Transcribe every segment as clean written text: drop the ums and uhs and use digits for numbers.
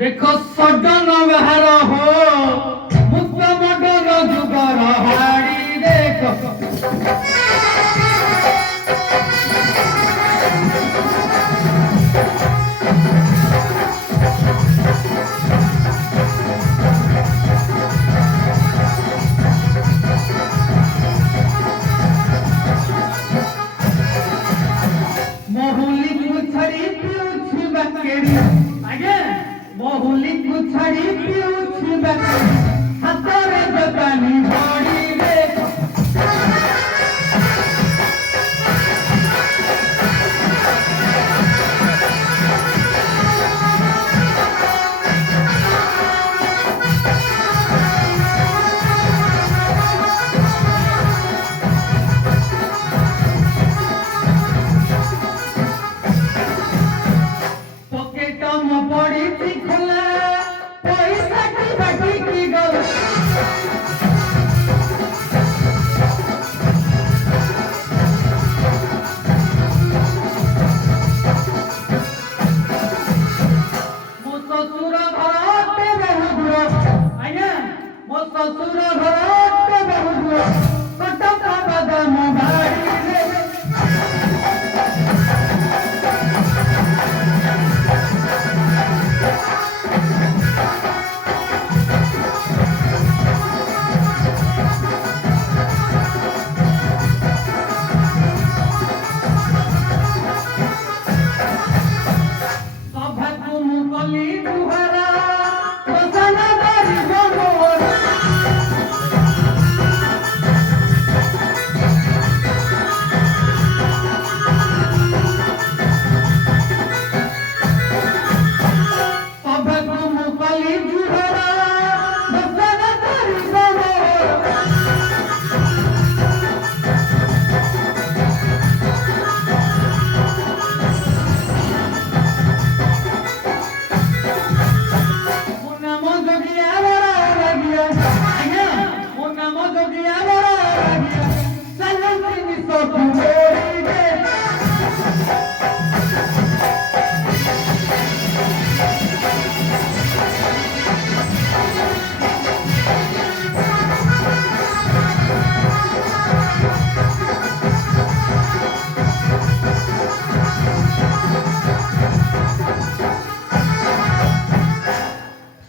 देखो सडन बाहर हो मुक्त मडर जुगर हाड़ी देखो मोहुली कुछड़ी पिउछि बकेड़ी आगे मोहुली कुछड़ी पिउछि बकेड़ी हातरे दकानी बड़ी देखो पॉकेट में पड़ी थी खुला पैसा की बाटी की गल मो ससुर घरटे बहु आज्ञा मो ससुर घरटे बहु कटक बदाम भाड़ी रे सभाକୁ ମୁଁ କଲି ଦୁହାରା ବସନା କରିବ ମୋର सभाକୁ ମୁଁ କଲି ଦୁହାରା ବସନା କରିବ ମୋର ମୋ ନାମ ଜଗିଆ ବଡ଼ ଲାଗିଆ ଆଜ୍ଞା ମୋ ନାମ ଜଗିଆ ବଡ଼ ଲାଗିଆ ଚାଲନ୍ତି ନିଶକୁ ମୋଡ଼ିବେ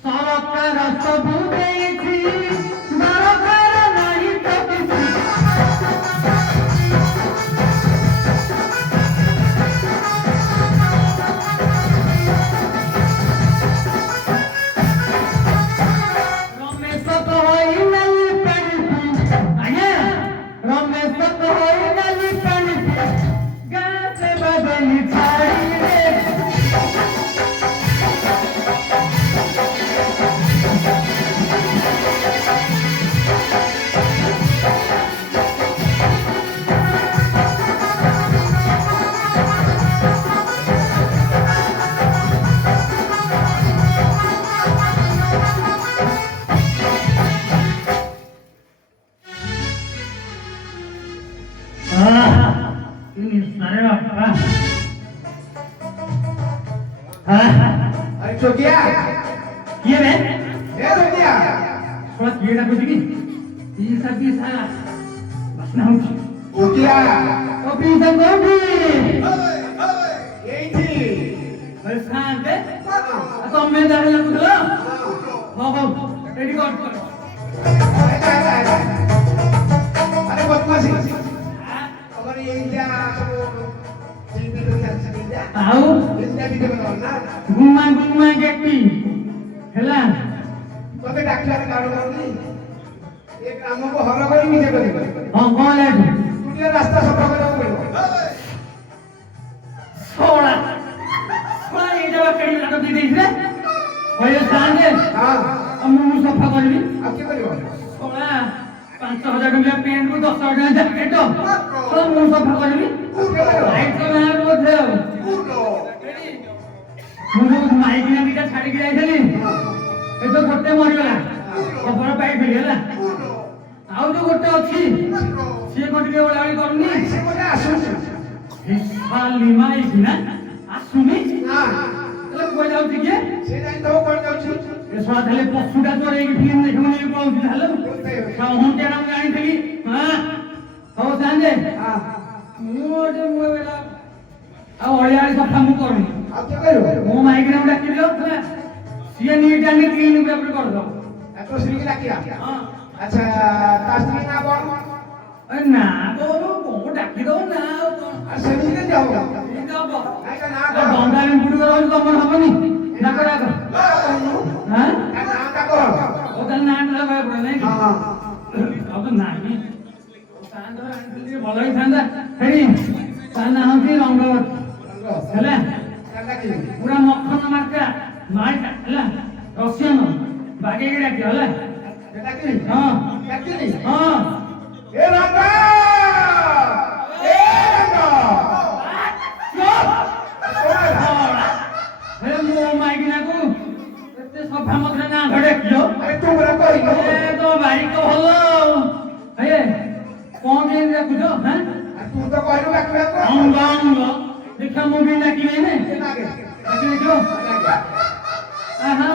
ସରକାର ସବୁ ଦେଇଛି ଦରକାର ନାହିଁ ତ କିଛି ରମେଶ କହି ନାଲି ପାଣି ପିଇ ଆଜ୍ଞା ରମେଶ କହି ନାଲି ପାଣି ପିଇ ଗାଁରେ ବଦଲି ଛାଡ଼ିରେ ini sana apa? अरे चोकिया Iya men? ए चोकिया Sholat gila aku sini. Bisa Mas nauji. चोकिया Kopi dan kopi. एठी Bersante. Atau main dari lagu dulu. Mau. Ready go. अरे बदमाशी हमारी इंडिया टीवी तो क्या इंडिया Tahu? इंडिया भी तो ना Gumma gekti. Hela. तबे डॉक्टर काढू काढू एक काम को हर करी निजे करी Kong lagi. तुझे रास्ता सफा कराओ पड़ो Sola. Sola ये जब कड़ी लगा दी देखले. होय सांगे. हां Amu सफा करबी. अब क्या करियो सोला 5000 टका पेंट को 10000 टका जैकेट सब मु सफा करबी. लाइट तो बाहर बोधे मु माइक ना दिटा छाड़ी के जाइथली. ए तो गोटे मरिगला. खबर पाइथली ହେଲା. ଆଉ जो गोटे अछि से गोटे ओळाळी करनी. से कोने आसुनी हिसाली माइक ना आसुनी. हां એટલે કોઈ જાવ છે કે से नहीं तो कोन ଏ ଶଳା ତାହେଲେ ପଶୁଟା ଚୋରେଇକି ଫିଲ୍ମ ଦେଖିବୁ ନେଇ ପଳଉଚି ହେଲୋ ହଣ୍ଟିଆଟା ମୁଁ ଜାଣିଥିଲି ହଁ ହଉ ସାଞ୍ଜେ ମୁଁ ଏଟା ଆଉ ଅଳିଆଳି ସଫା ମୁଁ କରୁନି ଆଉ କିଏ କରିବ? ମୋ ମାଇକିନା ଡାକିଦିଅ ହେଲା ସିଏ ନିଟ୍ ଆଣ୍ଡ କ୍ଲିନ୍ ପୁରାପୁରି କରିଦବ ତୋ ସ୍ତ୍ରୀକି ଡାକିବା। ହଁ ଆଚ୍ଛା ତା ସ୍ତ୍ରୀ ନାଁ କଣ? ଏ ନା ତୋର କଣ ଡାକିଦବ ନା ଆଉ କଣ ଆଉ ସେମିତି କେମିତି ହବ? ଏମିତି ହବ ନାଇଁ ତା ନାଁ ଆଉ କଣ? ଡଙ୍ଗା ଲେମ୍ବୁଡି ରହୁଛି ତମର ହବନି ଡାକ ଡାକ ହଁ ତା ନାଁ ଟା କଣ? ଓ ତାହେଲେ ନା ଟା କହିବାକୁ ପଡିବ ନାଇଁ କି ହଁ ଆଉ ତ ନାହିଁ ସାଙ୍ଗର ଆଣିଥିଲି ଟିକେ ଭଲ ହେଇଥାନ୍ତା ହେରି ତା ନାଁ ହଉଛି ରଙ୍ଗବତୀ ହେଲା ତା ଡାକିବି। ପୁରା ମଖନ ମାର୍କା ମାଲଟା ହେଲା ରସିଆନ ବାଗେଇକି ଡାକିବ ହେଲା ଡାକିବି? ହଁ ଡାକିବି? ହଁ ଏ ରଙ୍ଗ! ଏ ରଙ୍ଗ! କଣ ହେଲା? ହେ ମୋ ମାଇକିନାକୁ ଏତେ ସଫା ମତେ ନା ଘରେ କିଅ ଆରେ ତୁ ପରା କହିଲୁ। ଏ ତ ବାରିକ ଭଲ ହେ କଣ କେମିତି ଡାକୁଛ ହାଁ ଆଉ ତୁ ତ କହିଲୁ ଡାକିବାକୁ। ଅଙ୍ଗ ଅଙ୍ଗ ଦେଖିବା ମୁଁ ବି ଡାକିବି ନେ ଏ ନାଗେ। ଡାକି ଦେଖିବ ନାଗେ। ଆହା